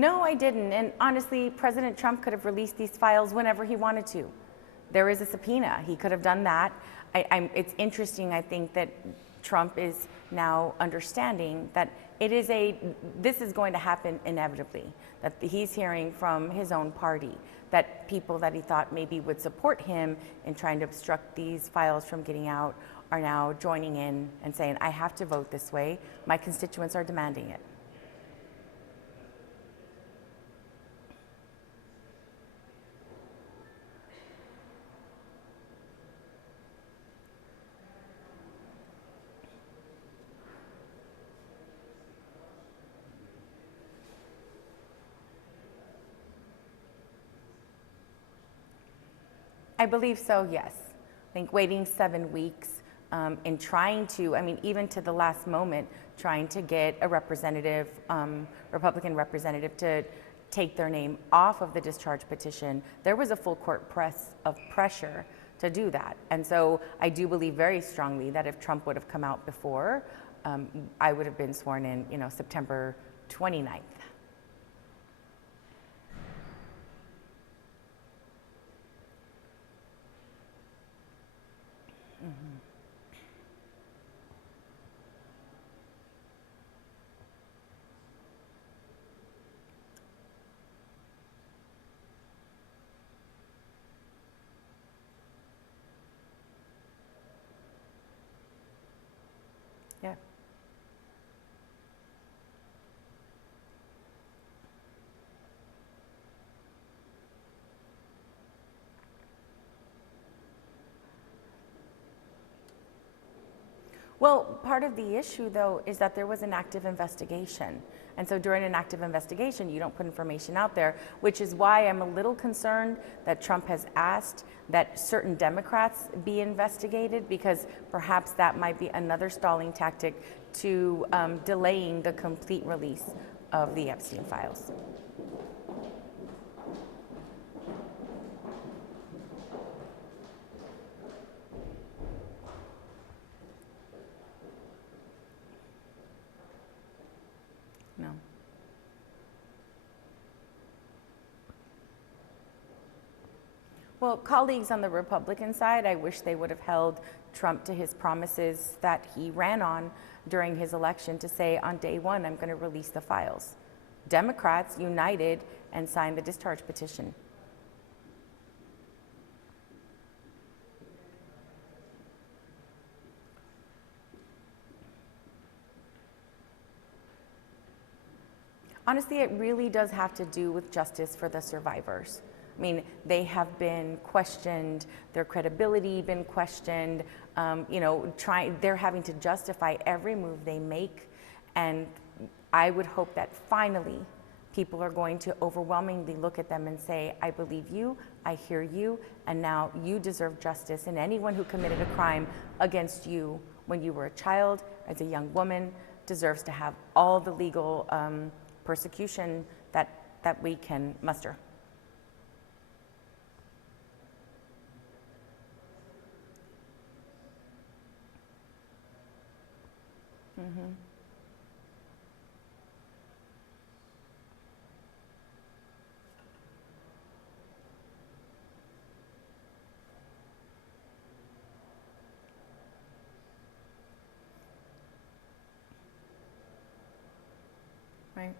No, I didn't. And honestly, President Trump could have released these files whenever he wanted to. There is a subpoena. He could have done that. It's interesting, I think, that Trump is now understanding that this is going to happen inevitably, that he's hearing from his own party that people that he thought maybe would support him in trying to obstruct these files from getting out are now joining in and saying, I have to vote this way. My constituents are demanding it. I believe so, yes. I think waiting 7 weeks and trying to, even to the last moment, trying to get a representative, Republican representative to take their name off of the discharge petition, there was a full court press of pressure to do that. And so I do believe very strongly that if Trump would have come out before, I would have been sworn in, September 29th. Yeah. Well, part of the issue, though, is that there was an active investigation. And so during an active investigation, you don't put information out there, which is why I'm a little concerned that Trump has asked that certain Democrats be investigated, because perhaps that might be another stalling tactic to delaying the complete release of the Epstein files. No. Well, colleagues on the Republican side, I wish they would have held Trump to his promises that he ran on during his election to say on day one, I'm going to release the files. Democrats united and signed the discharge petition. Honestly, it really does have to do with justice for the survivors. I mean, they have been questioned, their credibility been questioned, they're having to justify every move they make. And I would hope that finally people are going to overwhelmingly look at them and say, I believe you, I hear you, and now you deserve justice. And anyone who committed a crime against you when you were a child, as a young woman, deserves to have all the legal persecution that we can muster. Mm-hmm. Right.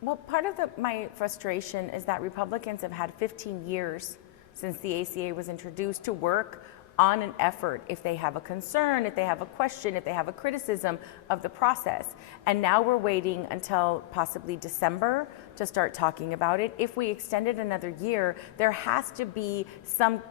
Well, part of my frustration is that Republicans have had 15 years since the ACA was introduced to work on an effort if they have a concern, if they have a question, if they have a criticism of the process. And now we're waiting until possibly December to start talking about it. If we extend it another year, there has to be some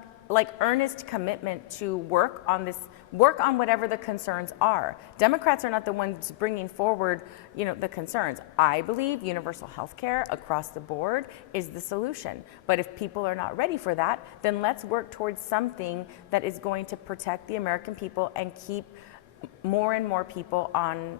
earnest commitment to work on whatever the concerns are. Democrats are not the ones bringing forward, the concerns. I believe universal health care across the board is the solution. But if people are not ready for that, then let's work towards something that is going to protect the American people and keep more and more people on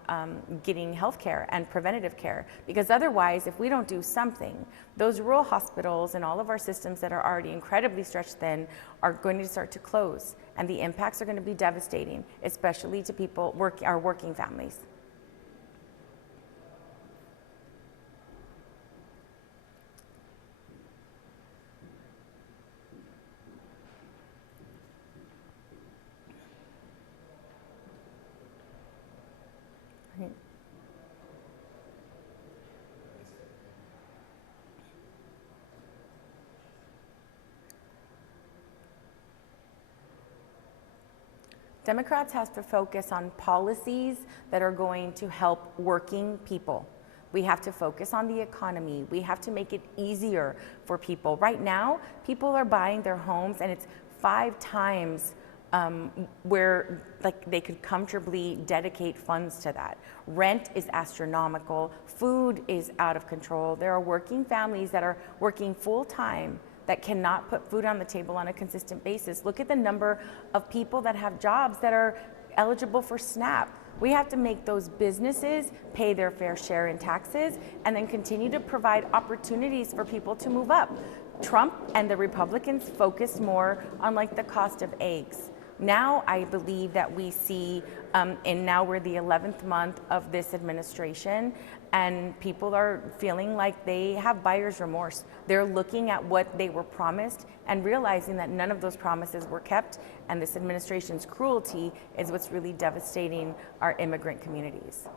getting health care and preventative care. Because otherwise, if we don't do something, those rural hospitals and all of our systems that are already incredibly stretched thin are going to start to close. and the impacts are going to be devastating, especially to people, our working families. Right. Democrats have to focus on policies that are going to help working people. We have to focus on the economy. We have to make it easier for people. Right now, people are buying their homes and it's 5 times where they could comfortably dedicate funds to that. Rent is astronomical. Food is out of control. There are working families that are working full time that cannot put food on the table on a consistent basis. Look at the number of people that have jobs that are eligible for SNAP. We have to make those businesses pay their fair share in taxes and then continue to provide opportunities for people to move up. Trump and the Republicans focused more on the cost of eggs. Now I believe that we see, and now we're the 11th month of this administration, and people are feeling like they have buyer's remorse. They're looking at what they were promised and realizing that none of those promises were kept, and this administration's cruelty is what's really devastating our immigrant communities.